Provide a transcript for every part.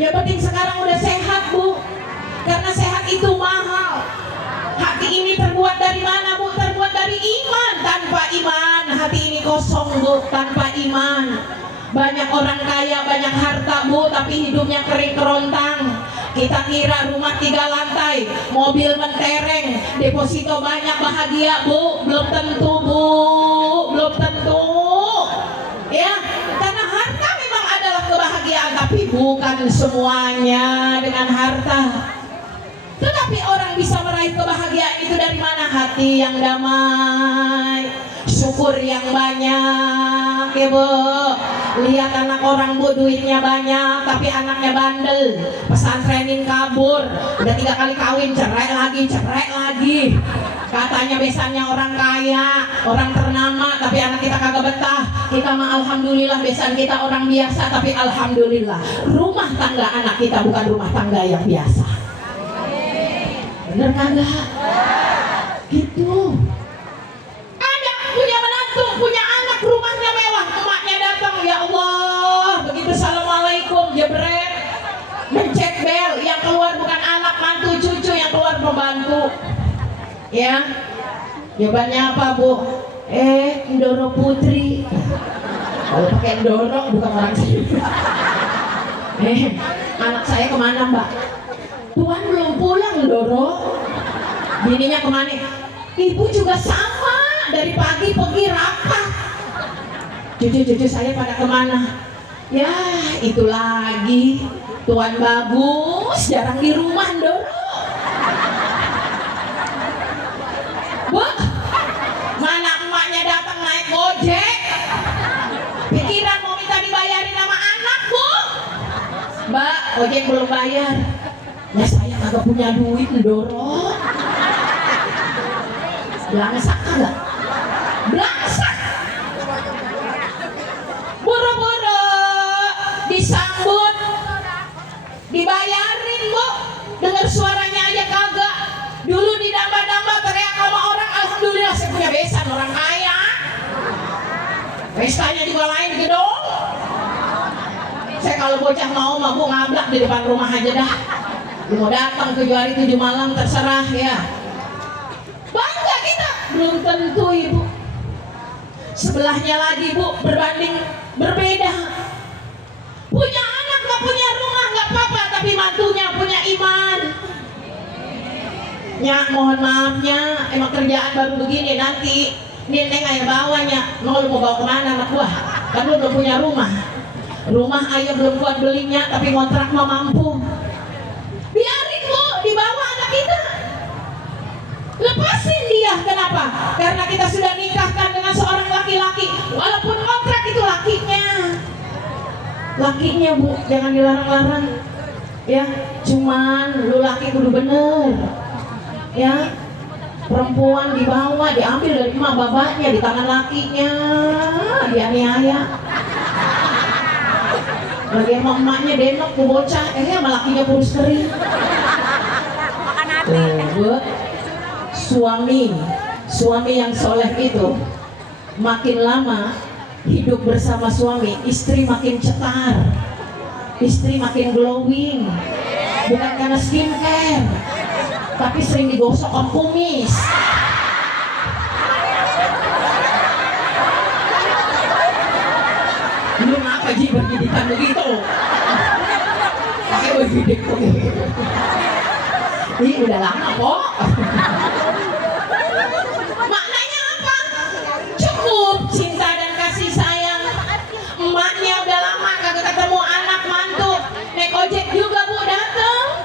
Yang penting sekarang udah sehat Bu, karena sehat itu mahal. Hati ini terbuat dari mana Bu? Terbuat dari iman. Tanpa iman hati ini kosong Bu, tanpa iman. Banyak orang kaya, banyak harta Bu, tapi hidupnya kering kerontang. Kita kira rumah 3 lantai, mobil mentereng, deposito banyak, bahagia Bu. Belum tentu Bu, belum tentu. Ya, karena harta memang adalah kebahagiaan, tapi bukan semuanya dengan harta. Tetapi orang bisa meraih kebahagiaan itu dari mana? Hati yang damai, syukur yang banyak ya Bu. Lihat anak orang Bu, duitnya banyak tapi anaknya bandel, pesantrenin kabur, udah 3 kali kawin, cerai lagi. Katanya besannya orang kaya, orang ternama, tapi anak kita kagak betah. Kita mah alhamdulillah besan kita orang biasa, tapi alhamdulillah rumah tangga anak kita bukan rumah tangga yang biasa. Bener kagak? Gitu. Ada punya menantu, punya anak, rumahnya mewah, emaknya datang, ya Allah, begitu assalamualaikum, jebret, mencet bel, yang keluar bukan anak, mantu, cucu, yang keluar pembantu. Ya, jawabannya apa Bu? Ndoro Putri. Kalau pakai Ndoro bukan orang sini. Anak saya kemana Mbak? Tuan belum pulang Ndoro. Bininya kemana? Ibu juga sama, dari pagi pergi rapat. Cucu-cucu saya pada kemana? Ya itu lagi, Tuan bagus jarang di rumah Ndoro. Bu, mana emaknya datang naik gojek, pikiran mau minta dibayarin sama anak Bu. Mbak, ojek belum bayar. Ya saya kagak punya duit Ndoro. Belangsak kagak? Belangsak. Buru-buru disambut, dibayarin Bu. Dengar suaranya aja kagak. Dulu didamba-damba teriak sama orang, alhamdulillah saya punya besan orang kaya. Pestanya juga lain gedung. Saya kalau bocah mau mah Bu ngablak di depan rumah aja dah. Mau datang 7 hari 7 malam terserah ya. Bangga kita, belum tentu Ibu. Sebelahnya lagi Bu, berbanding berbeda. Punya anak gak punya rumah gak apa-apa, tapi mantunya punya iman. Nyak, mohon maafnya, emang kerjaan baru begini, nanti Neng ayah bawanya. Mau lu mau bawa kemana anak gua? Kan lu belum punya rumah. Rumah ayah belum kuat belinya, tapi kontrak mah mampu. Biarin Bu, dibawa anak kita. Lepasin dia, kenapa? Karena kita sudah nikahkan dengan seorang laki-laki. Walaupun kontrak itu lakinya Bu, jangan dilarang-larang. Ya, cuman lu laki kudu bener. Ya, perempuan dibawa, diambil dari emak bapaknya, di tangan lakinya, dianiaya. Lagi sama emaknya denok ke bocah, sama lakinya kurus kering. Tuh, suami yang soleh itu makin lama hidup bersama suami, istri makin cetar, istri makin glowing, bukan karena skincare, tapi sering digosok om kumis. Lu ngapa Ji bergidikan begitu? Pakai bergidik begitu. Ini udah lama kok. Maknanya apa? Cukup cinta dan kasih sayang. Emaknya udah lama kagak ketemu anak mantu. Naik ojek juga Bu dateng.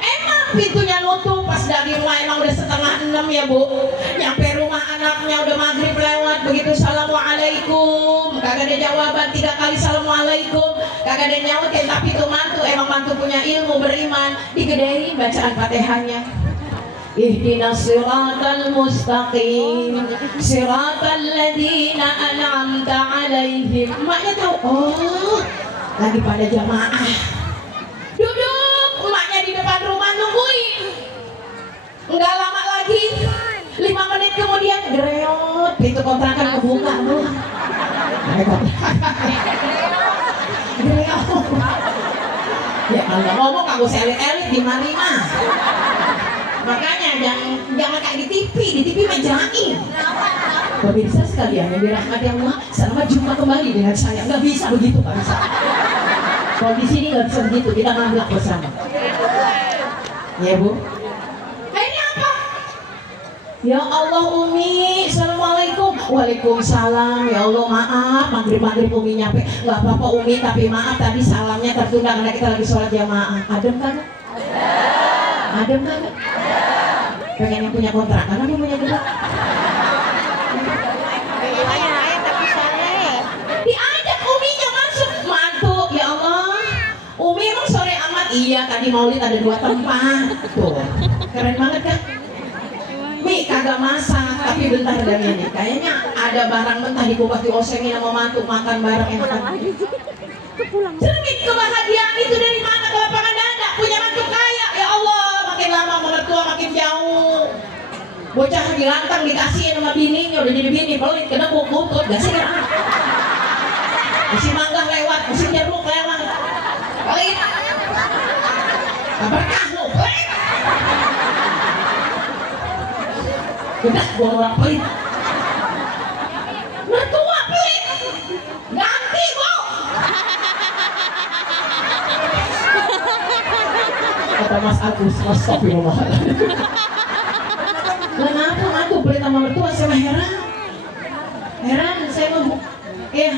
Emang pintunya nutup pas dari rumah, emang udah 5:30 ya Bu. Nyampe rumah anaknya udah maghrib lewat, begitu assalamualaikum, kagak ada jawaban, 3 kali assalamualaikum, kagak ada nyautin. Tapi tuh mantu, emang mantu punya ilmu, beriman, digedein bacaan Fatihahnya. Ihdinas siratal mustaqim, siratal ladzina an'amta 'alaihim. Emaknya tuh, oh, lagi pada jamaah. Duduk, emaknya di depan rumah nungguin. Enggak lama lagi, 5 menit kemudian greot, pintu kontrakan kebuka Bu. Greot. Ya kalau ngomong kagak elit-elit di mah. Makanya jangan kayak di TV mah jaim. Pemirsa sekalian yang dirahmati Allah, selamat jumpa kembali dengan saya. Nggak bisa begitu, nggak bisa. Kalau di sini nggak bisa begitu, kita ngambil bersama. Ya Bu. Ini apa? Ya Allah Umi, assalamualaikum. Waalaikumsalam. Ya Allah maaf, maghrib Umi nyampe. Nggak apa-apa Umi, tapi maaf tadi salamnya tertunda karena kita lagi sholat jamaah. Adem kan? Adem kan? Pengen yang punya kontrakan, apa punya gedung? Diajak Uminya masuk, mantu. Ya Allah, Umi emang sore amat. Iya, tadi maulid ada 2 tempat. Tuh, keren banget kan? Mi kagak masak, tapi bentar dan ini. Kayaknya ada barang mentah di kulkas diosengin sama mantu, makan bareng enak. Cermin kebahagiaan itu dari mana? Ke lapangan dada, punya mantu kaya. Ya Allah, makin lama mertua makin jauh. Bocah dilantang dikasihin sama bininya, udah jadi bini pelit, kena butut, gak sih kan? Musim mangga lewat, musim jeruk lewat, pelit. Gak berkah lo, pelit. Udah, gua orang pelit. Mertua pelit, ganti gua. Kata Mas Agus, astagfirullahaladzim. Kenapa mantu pelit sama mertua? Saya mah heran saya mau. Iya,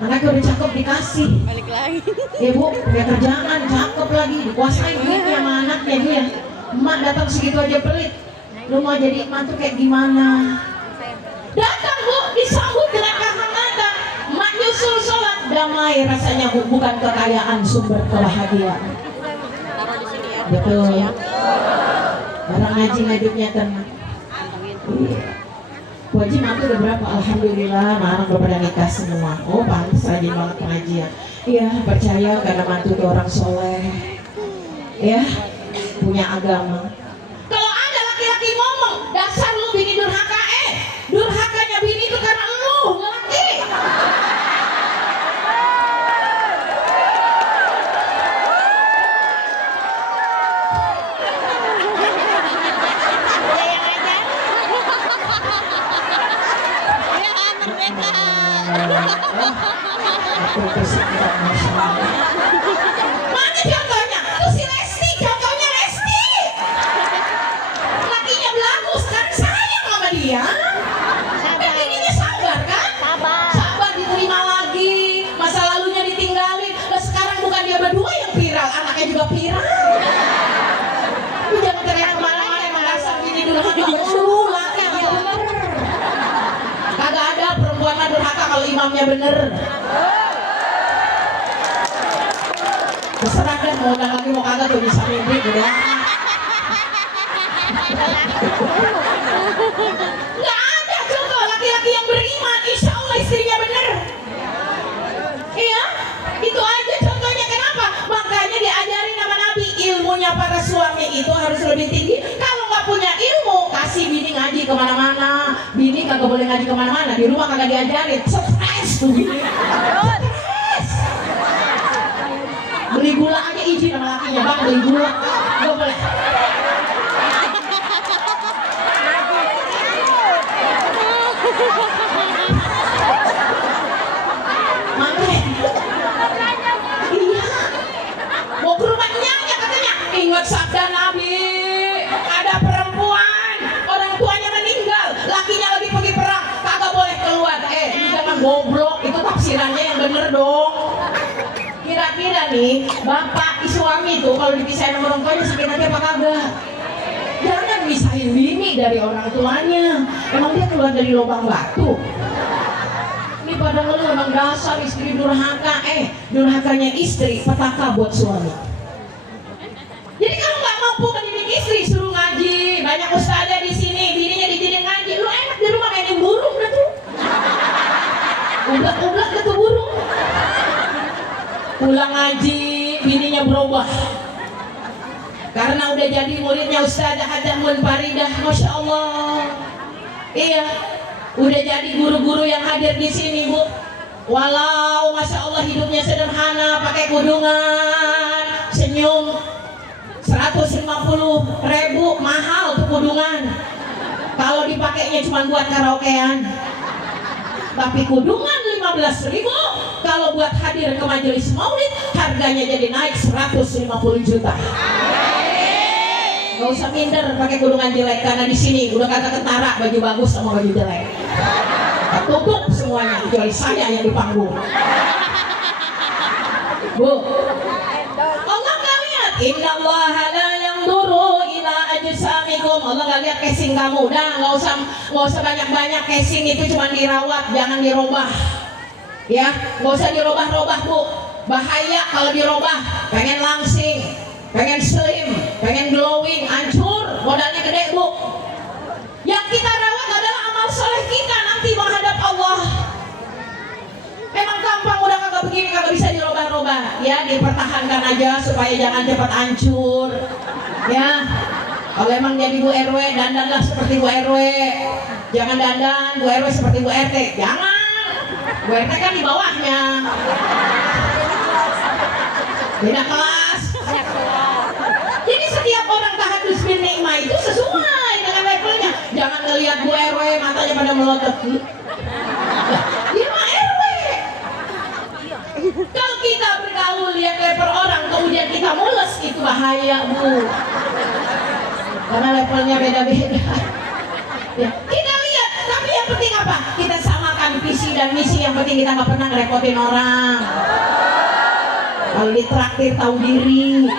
anaknya udah cakep dikasih. Balik lagi. Ya Bu, punya kerjaan, cakep lagi, dikuasain duitnya sama anaknya dia. Emak datang segitu aja pelit. Lu mau jadi mantu kayak gimana? Datang Bu, disambut dengan kehangatan. Emak nyusul sholat, damai rasanya Bu, bukan kekayaan sumber kebahagiaan. Betul. Barang ngaji hidupnya tenang. Iya. Bu Haji mantu udah berapa? Alhamdulillah, anak udah pada nikah semua. Oh pantas rajin banget pengajian. Iya, percaya karena mantu itu orang soleh. Ya, punya agama. Kalau ada laki-laki ngomong, dasar lu bini durhaka, durhakanya bini itu karena lu laki. Mana contohnya? Tuh si Lesti, contohnya Lesti. Lakinya bagus kan, sayang sama dia. Ininya sabar kan? Sabar diterima lagi. Masa lalunya ditinggalin. Nah, sekarang bukan dia berdua yang viral, anaknya juga viral. Lu jangan teriak kemana-mana, emang dasar gini dulu laki yang bener. Kagak ada perempuan mah durhaka kalau imamnya bener. Terserah kan mau undang lagi mau kagak tuh bisa mimpi udah. Nggak ada contoh laki-laki yang beriman, insya Allah istrinya bener. Iya, itu aja contohnya. Kenapa? Makanya diajarin sama Nabi, ilmunya para suami itu harus lebih tinggi. Kalau nggak punya ilmu, kasih bini ngaji kemana-mana. Bini kagak boleh ngaji kemana-mana, di rumah kagak diajarin. Stres tuh bini. Beli gula aja izin sama lakinya, bang beli gula, gak boleh. Makanya, iya, mau ke rumah nyanya katanya, ingat sabda Nabi, ada perempuan, orang tuanya meninggal, lakinya lagi pergi perang, kagak boleh keluar. Jangan goblok, itu tafsirannya yang bener dong. Kira-kira nih, bapak suami itu kalau dipisahin sama orang tuanya sakit hati apa kagak? Jangan misahin bini dari orang tuanya. Emang dia keluar dari lubang batu? Ini pada ngeluh emang dasar istri durhaka. Durhakanya istri petaka buat suami. Jadi kalau nggak mampu mendidik istri, suruh ngaji. Banyak ustazah di sini, bininya dijadiin ngaji. Lu enak di rumah mainin burung dah tuh. Ublak-ublak dah tuh burung. Pulang ngaji, bininya berubah karena udah jadi muridnya Ustazah Hajah Munfaridah, Masya Allah. Iya, udah jadi guru-guru yang hadir di sini Bu. Walau Masya Allah hidupnya sederhana, pakai kudungan, 50.000 mahal tuh kudungan. Kalau dipakainya cuma buat karaokean. Tapi kudungan 15.000 kalau buat hadir ke majelis maulid harganya jadi naik 150 juta. Gak usah minder pakai kudungan jelek karena di sini udah kagak ketara baju bagus sama baju jelek. Tutup semuanya kecuali saya yang di panggung. Bu, Allah nggak lihat. Innallaha la yanzuru ila ajsamikum. Allah nggak lihat casing kamu. Udah nggak usah banyak casing itu cuma dirawat, jangan dirubah. Ya, nggak usah dirubah-rubah bu. Bahaya kalau dirubah. Pengen langsing, pengen slim, pengen glowing, hancur, modalnya gede bu. Yang kita rawat adalah amal soleh kita nanti menghadap Allah. Memang gampang udah kagak begini, kagak bisa dirubah-rubah. Ya dipertahankan aja supaya jangan cepat hancur. Ya, kalau emang jadi Bu RW dandanlah seperti Bu RW. Jangan dandan Bu RW seperti Bu RT. Jangan. Bu RT kan di bawahnya. Beda kelas. Jadi setiap orang tahadus bin nikmah itu sesuai dengan levelnya. Jangan ngelihat Bu RW matanya pada melotot. Dia mah RW. Kalau kita bergaul lihat level orang kemudian kita mules itu bahaya bu. Karena levelnya beda-beda. Ya, kita lihat, tapi yang penting apa? Kita samakan visi dan misi. Yang penting kita nggak pernah ngerepotin orang. Kalau ditraktir tahu diri.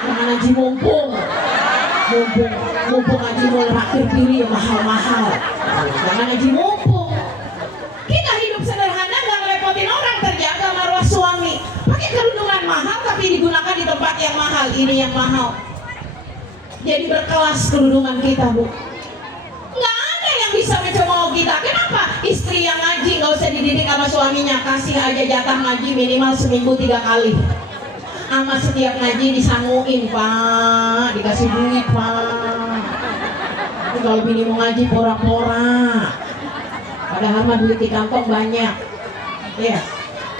Jangan haji mumpung haji mau raktir diri yang mahal-mahal. Jangan haji mumpung. Kita hidup sederhana, nggak ngerepotin orang, terjaga marwah suami. Pakai kerudungan mahal tapi digunakan di tempat yang mahal. Ini yang mahal. Jadi berkelas kerudungan kita bu. Nggak ada yang bisa mencemooh kita. Kenapa? Istri yang ngaji nggak usah dididik sama suaminya, kasih aja jatah ngaji minimal seminggu 3 kali. Ama setiap ngaji disanguin pak, dikasih duit pak. Kalau bini mau ngaji pora-pora, padahal mah duit di kantong banyak. Ya,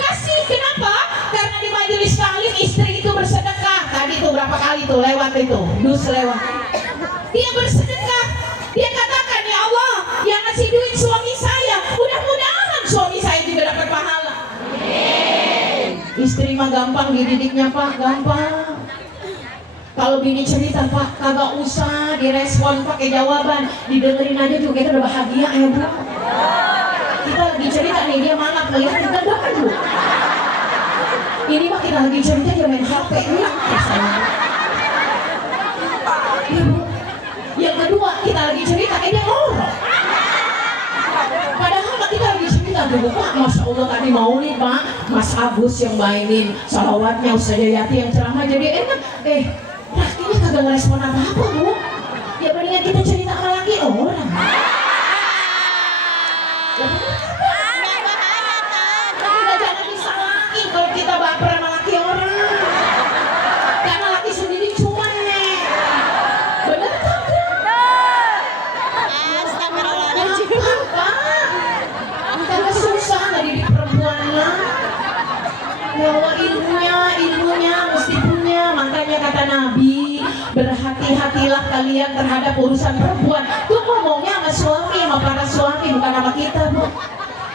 kasih. Kenapa? Karena di majelis taklim istri itu bersedekah. Tadi tuh berapa kali tuh lewat itu, dus lewat. Dia bersedekah. Dia katakan, ya Allah, yang ngasih duit suami saya, mudah-mudahan suami saya juga dapat pahala. Istri mah gampang dididiknya pak, gampang. Kalau bini cerita pak, kagak usah direspon pakai jawaban, didengerin aja juga kita udah bahagia ya bu. Kita lagi cerita nih, dia mangap ngeliat kita doang bu. Ini mah kita lagi cerita dia main HP nih. Ibu, yang kedua kita lagi cerita, dia ngorok. Padahal kita lagi cerita dulu pak, masya Allah tadi maulid pak, Mas Agus yang mainin salawatnya, Ustazah Yati yang ceramah jadi enak. Lakinya kagak ngerespon apa-apa bu. Ya mendingan kita cerita sama laki orang. Kita jangan disalahin kalau kita baper sama laki orang. Karena laki sendiri cuek. Bener kagak? Astagfirullahaladzim. Kagak susah nggak didik perempuan lah. Bahwa ilmunya mesti punya. Makanya kata Nabi, berhati-hatilah kalian terhadap urusan perempuan. Tuh ngomongnya sama suami, sama para suami, bukan sama kita bu.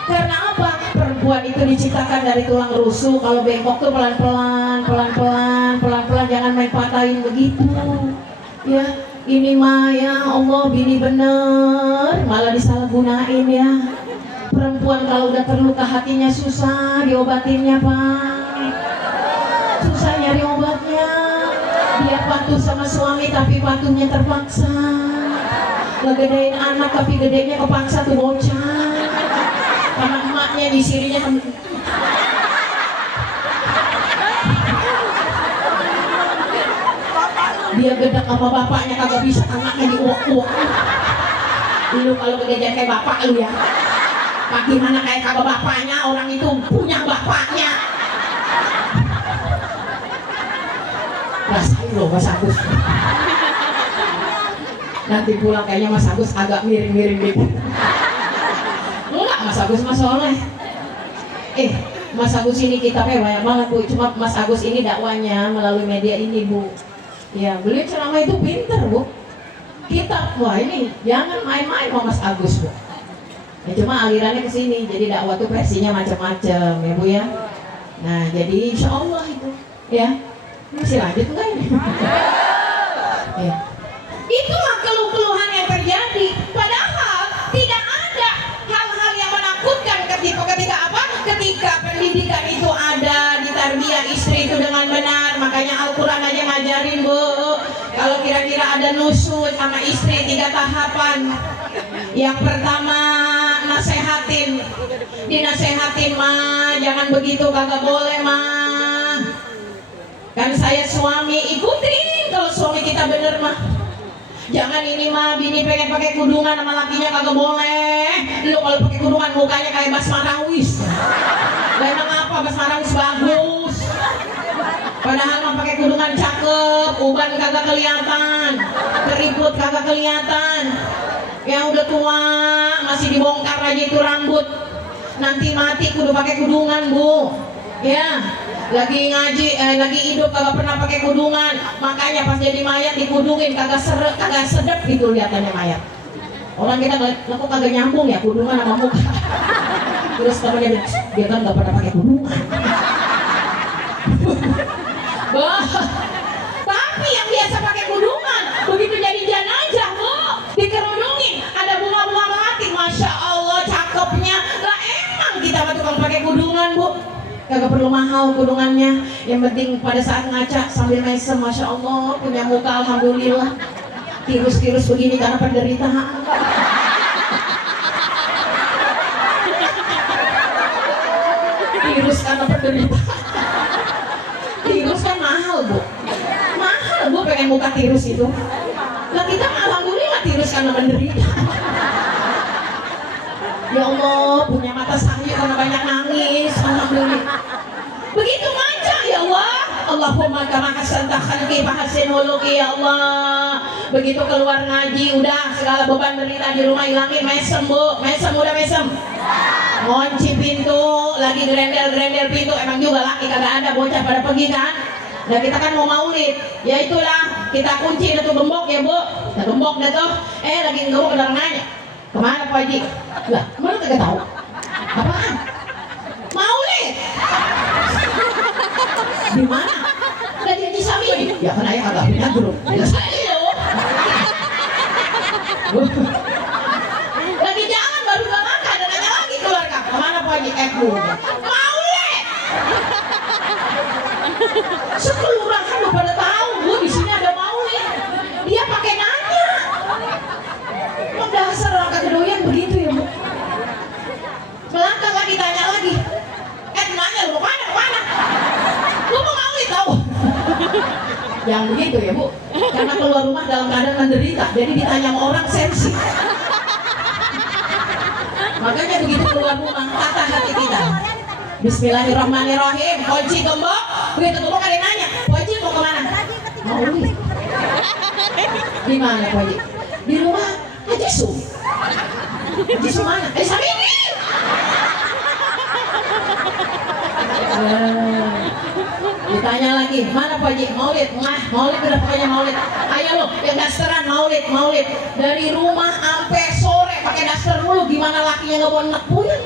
Karena apa? Perempuan itu diciptakan dari tulang rusuk. Kalau bengkok tuh pelan-pelan, jangan main patahin begitu. Ya, ini mah ya Allah bini bener, malah disalahgunain ya. Perempuan kalau udah terluka hatinya susah diobatinnya pak. Susah nyari obatnya. Dia patuh sama suami tapi patuhnya terpaksa. Ngegedein anak tapi gedenya kepaksa tuh bocah. Karena emaknya disirinya dia gedek sama bapaknya kagak bisa, anaknya diuak-uak. Lu kalau kegedean kayak bapak lu ya. Bagaimana kayak kagak bapaknya, orang itu punya bapaknya. Rasain loh Mas Agus. Nanti pulang kayaknya Mas Agus agak miring-miring dikit. Enggak, Mas Agus mah soleh. Mas Agus ini kitabnya banyak banget bu. Cuma Mas Agus ini dakwanya melalui media ini bu. Ya, beliau ceramah itu pinter, Bu. Kitab, wah ini jangan main-main sama Mas Agus, Bu. Ya, cuma alirannya ke sini, jadi dakwah tuh versinya macam-macam, ya Bu ya. Nah, jadi insya Allah itu, ya. Masih lanjut enggak ini? Ya. Itulah keluh-keluhan yang terjadi. Padahal tidak ada hal-hal yang menakutkan ketika apa? Ketika pendidikan itu ada, ditarbiyah istri itu dengan benar. Makanya Al-Quran aja ngajarin, Bu. Kalau kira-kira ada nusuk sama istri 3 tahapan. Yang pertama, nasehatin. Dinasehatin, mah jangan begitu, kagak boleh, mah. Kan saya suami, ikutin kalau suami kita bener, mah. Jangan ini mah bini pengen pakai kudungan sama lakinya kagak boleh. Lu kalau pakai kudungan mukanya kayak Bas Marawis. Lah emang apa Bas Marawis bagus? Padahal mah pakai kudungan cakep, uban kagak kelihatan, keriput kagak kelihatan. Yang udah tua masih dibongkar aja itu rambut. Nanti mati kudu pakai kudungan, Bu. Ya. Lagi ngaji, lagi hidup kagak pernah pakai kudungan, makanya pas jadi mayat dikudungin kagak sedep gitu lihatannya mayat. Orang kita ngeliat, kok kagak nyambung ya kudungan sama muka. Terus temannya dia kan nggak pernah pakai kudungan. Bah, tapi yang biasa pakai kudungan begitu jadi jenazah, Bu, dikerudungin ada bunga-bunga melati, masya Allah cakepnya. Lah emang kita mah tukang pakai kudungan, Bu. Kagak perlu mahal kudungannya, yang penting pada saat ngaca sambil mesem, masya Allah punya muka alhamdulillah. Tirus-tirus begini karena penderitaan. Tirus karena penderitaan. Tirus kan mahal, Bu. Mahal, Bu, pengen muka tirus itu. Nah kita alhamdulillah tirus karena penderitaan. Ya Allah, punya mata sangi karena banyak nangis, alhamdulillah. Begitu manja, ya Allah. Allahumma kama hasanta khalqi fahasin huluki, ya Allah. Begitu keluar ngaji, udah segala beban derita di rumah hilangin, mesem, Bu. Mesem, udah mesem. Ngunci pintu, lagi gerendel pintu, emang juga laki kagak ada, bocah pada pergi kan. Nah kita kan mau maulid, ya itulah kita kunci itu gembok ya, Bu. Kita gembok dah tuh. Lagi gembok ada orang nanya. Kemana Pak Haji? Lah, mana kagak tahu? Apaan? Maulid. Di mana? Lagi Haji Samili. Ya kan ayah kagak punya grup. Ya saya. Lagi jalan baru gak makan, dan nanya lagi keluarga. Kemana Pak Haji? Maulid. Sekelurahan lu pada tahu, Bu, di sini ada maulid. Dia pakai nanya. Dasar orang kedoyan begitu ya, Bu. Melangkah lagi, tanya lagi. Nanya lu mau mana? Lu mau maulid tahu? Yang begitu ya, Bu. Karena keluar rumah dalam keadaan menderita, jadi ditanya sama orang sensi. Makanya begitu keluar rumah, tata hati kita. Bismillahirrahmanirrahim. Kunci gembok. Begitu gembok ada yang nanya, kunci mau kemana? Maulid. Di mana kunci? Di rumah Haji Sum. Haji Sum mana? Samini. Ditanya lagi, mana Pak Haji? Maulid. Maulid udah pokoknya maulid. Ayo lo, yang dasteran maulid. Dari rumah sampai sore pakai daster mulu, gimana lakinya nggak mau nekuin?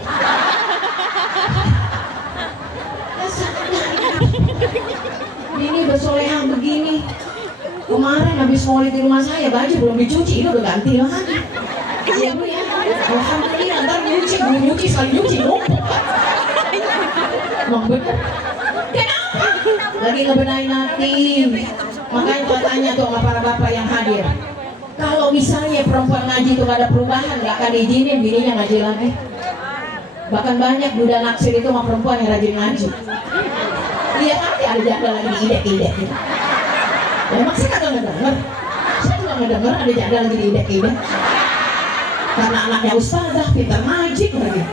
Ini udah solehah begini. Kemarin habis maulid di rumah saya, baju belum dicuci, ini udah ganti lagi. Iya, Bu ya. Alhamdulillah, ntar nyuci, sekali nyuci numpuk. Emang bener. Kenapa? Lagi ngebenahin hati. Makanya gua tanya tuh sama para bapak yang hadir. Kalau misalnya perempuan ngaji itu gak ada perubahan, gak akan diizinin bininya ngaji lagi. Bahkan banyak duda naksir itu sama perempuan yang rajin ngaji. Lihat nanti ada jadwal lagi diidek-idek gitu. Ya emang saya kagak ngedenger. Saya juga ngedenger ada jadwal lagi diidek-idek. Karena anaknya ustazah, pintar ngaji lagi.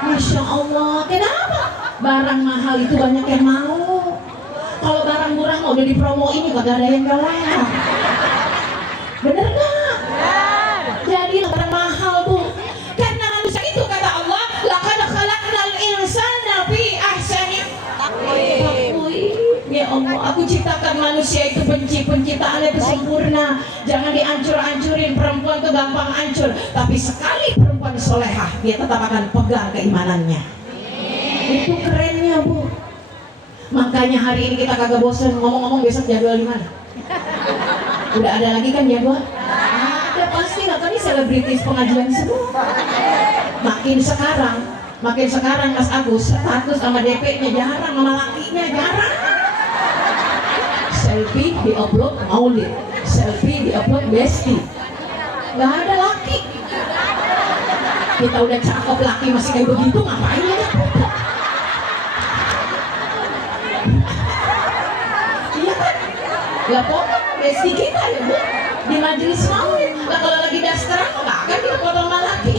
Masya Allah, kenapa? Barang mahal itu banyak yang mau. Kalau barang murah mau udah dipromoin, kagak ada yang galak. Bener gak? Jadi barang mahal, Bu. Karena manusia itu kata Allah, laqad khalaqnal insana fi ahsani taqwim. Ya Allah, aku ciptakan manusia itu penciptaannya itu sempurna. Jangan dihancur-hancurin, perempuan tuh gampang hancur. Tapi sekali perempuan solehah, dia tetap akan pegang keimanannya. Itu kerennya, Bu. Makanya hari ini kita kagak bosan ngomong-ngomong besok jadwal di mana? Udah ada lagi kan jadwal? Ada pasti lah, kan ini selebritis pengajian semua. Makin sekarang Mas Agus status sama DP-nya jarang, sama lakinya jarang. Selfie di-upload maulid, selfie di-upload besti. Gak ada laki. Kita udah cakep, laki masih kayak begitu, ngapain ya? Iya kan? Lah foto besti kita ya, Bu, di majelis maulid. Lah kalau lagi dasteran nggak akan kita foto sama laki.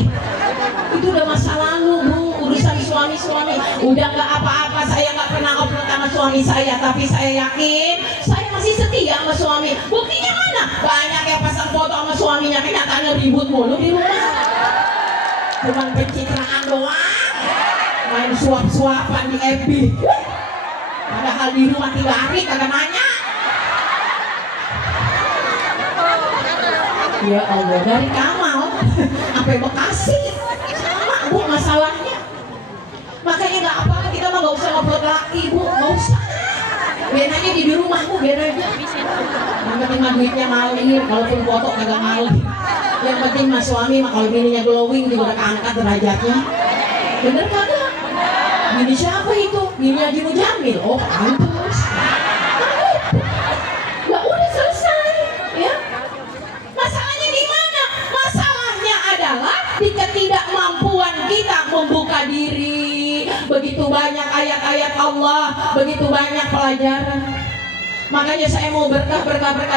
Itu udah masa lalu, Bu. Urusan suami-suami udah nggak apa-apa. Saya nggak pernah upload sama suami saya, tapi saya yakin saya masih setia sama suami. Buktinya mana? Banyak yang pasang foto sama suaminya, kenyataannya ribut mulu di rumah. Cuman pencitraan doang, main suap-suapan di FB. Padahal di rumah 3 hari kagak nanya. Ya Allah, dari Kamal sampai Bekasi sama, Bu, masalahnya. Makanya nggak apa-apa, kita mah nggak usah upload laki, Bu, nggak usah. Biar aja di rumah, Bu, biar aja. Yang penting mah duitnya ngalir, kalaupun foto kagak ngalir. Yang penting mah suami mah kalau bininya glowing juga udah keangkat derajatnya. Bener kagak? Bini siapa itu? Bini Haji Mujamil. Oh, pantas. Nggak, udah selesai, ya. Masalahnya di mana? Masalahnya adalah di ketidakmampuan kita membuka diri. Begitu banyak ayat-ayat Allah, begitu banyak pelajaran. Makanya saya mau berkah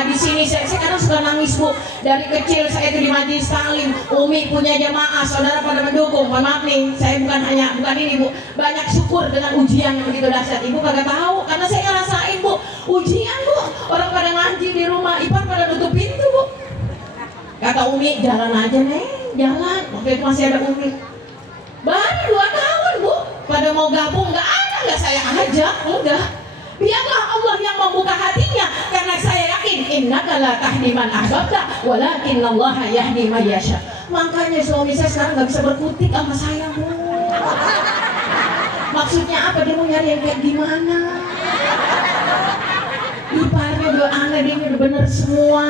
di sini. Saya kadang suka nangis, Bu. Dari kecil saya itu di majelis taklim, Umi punya jamaah, saudara pada mendukung. Mohon maaf nih, saya bukan ini, Bu. Banyak syukur dengan ujian yang begitu dahsyat. Ibu kagak tahu, karena saya ngerasain, Bu. Ujian, Bu. Orang pada ngaji di rumah, ipar pada nutup pintu, Bu. Kata Umi, jalan aja, Neng, jalan. Waktu itu masih ada Umi. Baru 2 tahun, Bu. Pada mau gabung, nggak saya ajak, udah. Biarlah Allah yang membuka hatinya, karena saya yakin innaka la tahdi man ahbabta walakinallaha yahdi may yasha. Makanya suami saya sekarang nggak bisa berkutik sama saya, Bu. Maksudnya apa? Dia mau nyari yang kayak gimana? Iparnya udah aneh, dia udah bener semua.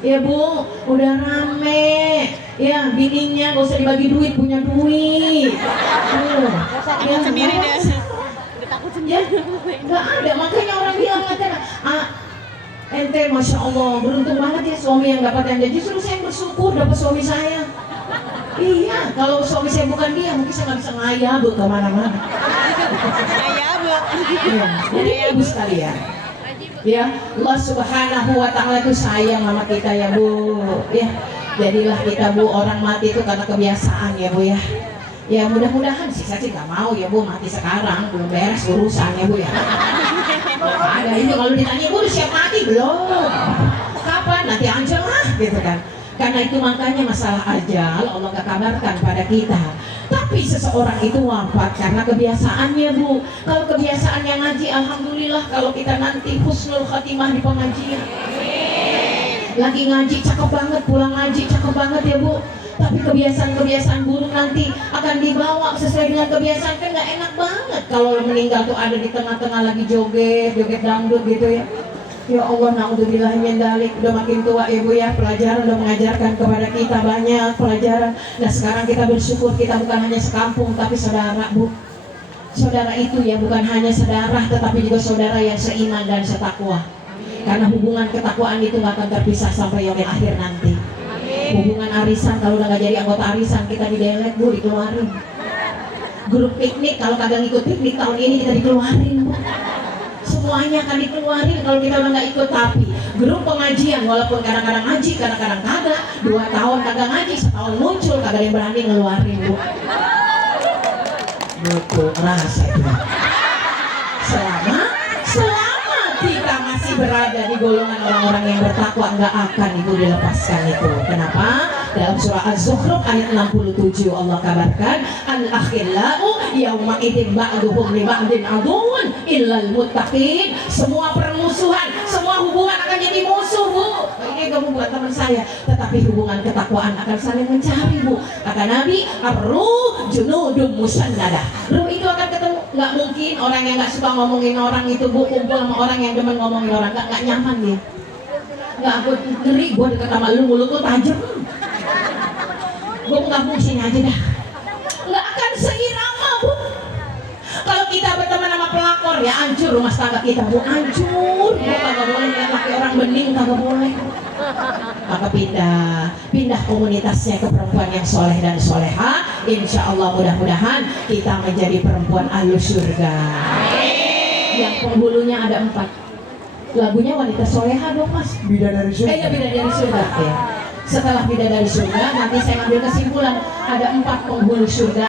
Ya, Bu, udah rame. Ya, bininya gak usah dibagi duit, punya duit. Ya, sendiri deh. Ya, nggak ada. Makanya orang bilang katanya, ente masya Allah beruntung banget ya suami yang dapat ente. Justru saya bersyukur dapat suami saya. Iya, kalau suami saya bukan dia, mungkin saya nggak bisa ngayab kemana-mana. Ngayab. Iya, jadi ibu sekalian. Ya, Allah Subhanahu Wa Taala itu sayang sama kita ya, Bu. Ya, jadilah kita, Bu, orang mati itu karena kebiasaan ya, Bu ya. Ya mudah-mudahan sih, saya sih nggak mau ya, Bu, mati sekarang, belum beres urusan ya, Bu ya. Ada ini kalau ditanya, Bu, siap mati belum? Kapan? Nanti aja lah, gitu kan. Karena itu makanya masalah ajal Allah nggak kabarkan pada kita. Tapi seseorang itu wafat karena kebiasaannya, Bu. Kalau kebiasaannya ngaji, alhamdulillah kalau kita nanti husnul khatimah di pengajian. Lagi ngaji cakep banget, pulang ngaji cakep banget ya, Bu. Tapi kebiasaan-kebiasaan buruk nanti akan dibawa sesuai dengan kebiasaan, kan nggak enak banget kalau meninggal tuh ada di tengah-tengah lagi joget dangdut gitu ya. Ya Allah, naudzubillah min dzalik. Udah makin tua ya, Bu ya, pelajaran udah mengajarkan kepada kita banyak pelajaran. Nah sekarang kita bersyukur kita bukan hanya sekampung tapi saudara, Bu. Saudara itu ya bukan hanya saudara tetapi juga saudara yang seiman dan setakwa. Karena hubungan ketakwaan itu nggak akan terpisah sampai yaumil akhir nanti. Hubungan arisan, kalau udah gak jadi anggota arisan kita di-delete, Bu, dikeluarin. Grup piknik, kalau kagak ngikut piknik tahun ini kita dikeluarin, Bu. Semuanya akan dikeluarin kalau kita udah gak ikut. Tapi grup pengajian, walaupun kadang-kadang ngaji, kadang-kadang kagak, 2 tahun kagak ngaji, setahun muncul, kagak ada yang berani ngeluarin, Bu. Betul, rasa itu. Selama kita masih berada di golongan orang-orang yang bertakwa, nggak akan itu dilepaskan itu. Kenapa? Dalam surah Az-Zukhruf ayat 67 Allah kabarkan, al-akhillau yauma idzin ba'duhum li ba'din aduwwun illal muttaqin. semua permusuhan, semua hubungan akan jadi musuh, Bu. Ini kamu buat teman saya, tetapi hubungan ketakwaan akan saling mencari, Bu. Kata Nabi, ar-ruh junudum musannada. Ruh itu akan ketemu. Nggak mungkin orang yang nggak suka ngomongin orang itu, Bu, kumpul sama orang yang demen ngomongin orang, nggak nyaman dia. Nggak, aku ngeri, gue deket sama lu, mulut lu tajam. Gue gabung sini aja dah. Nggak akan seirama, Bu. Kalau kita berteman sama pelakor, ya hancur rumah tangga kita, Bu, hancur. Bu, kagak boleh lihat laki orang bening, kagak boleh. Maka pindah komunitasnya ke perempuan yang soleh dan soleha. Insya Allah mudah-mudahan kita menjadi perempuan ahlu surga. Yang penghulunya ada 4. Lagunya wanita soleha dong, Mas. Bidadari surga. Ya, bidadari surga ya. Setelah bidadari surga, nanti saya ambil kesimpulan ada 4 penghulu surga.